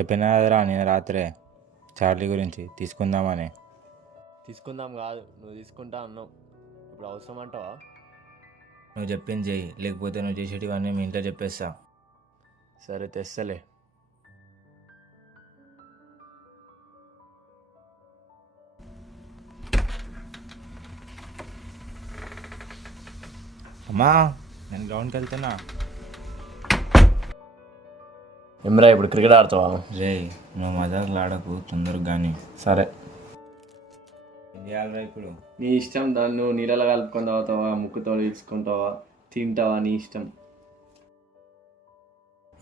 చెప్పినా కదరా నేను రాత్రే చార్లీ గురించి తీసుకుందామని. తీసుకుందాం కాదు, నువ్వు తీసుకుంటా అన్నావు. ఇప్పుడు అవసరం అంటావా? నువ్వు చెప్పింది చెయ్యి, లేకపోతే నువ్వు చేసేటివన్నీ మీ ఇంట్లో చెప్పేస్తా. సరే తెస్తలే. అమ్మా, నేను గ్రౌండ్కి వెళ్తున్నా. ఏమరా ఇప్పుడు క్రికెట్ ఆడతావా? రే, నువ్వు మజాకులు ఆడకు, తొందరగా కానీ. సరే, ఏం చేయాలరా ఇప్పుడు? నీ ఇష్టం. దాన్ని నువ్వు నీళ్ళలో కలుపుకొని తాగుతావా, ముక్కుతో తీసుకుంటావా, తింటావా, నీ ఇష్టం.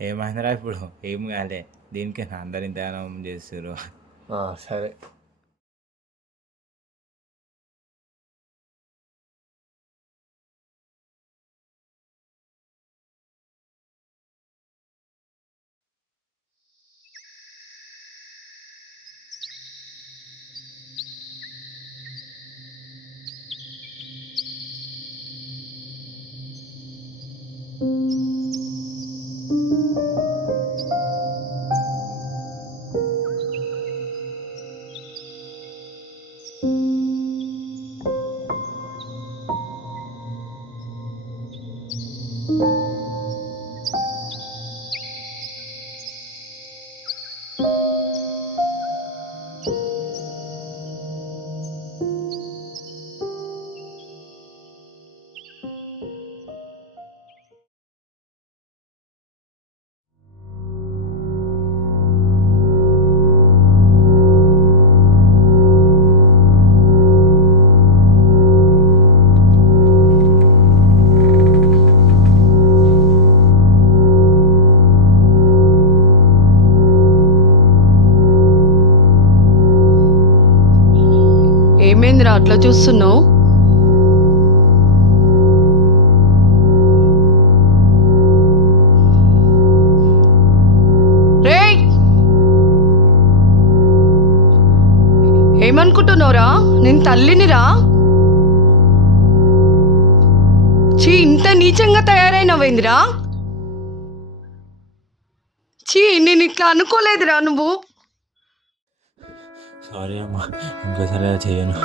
ఏమైందిరా ఇప్పుడు? ఏం కాలే, దీనికి అందరు ఇంతగానం చేస్తారు. సరే. ఏమైందిరా అట్లా చూస్తున్నావు? రేయ్, ఏమనుకుంటున్నావురా? నేను తల్లినిరా. చీ, ఇంత నీచంగా తయారైనవేందిరా? చీ, నేను ఇట్లా అనుకోలేదురా. నువ్వు సారీ అమ్మా, ఇంకోసారి అలా చేయను.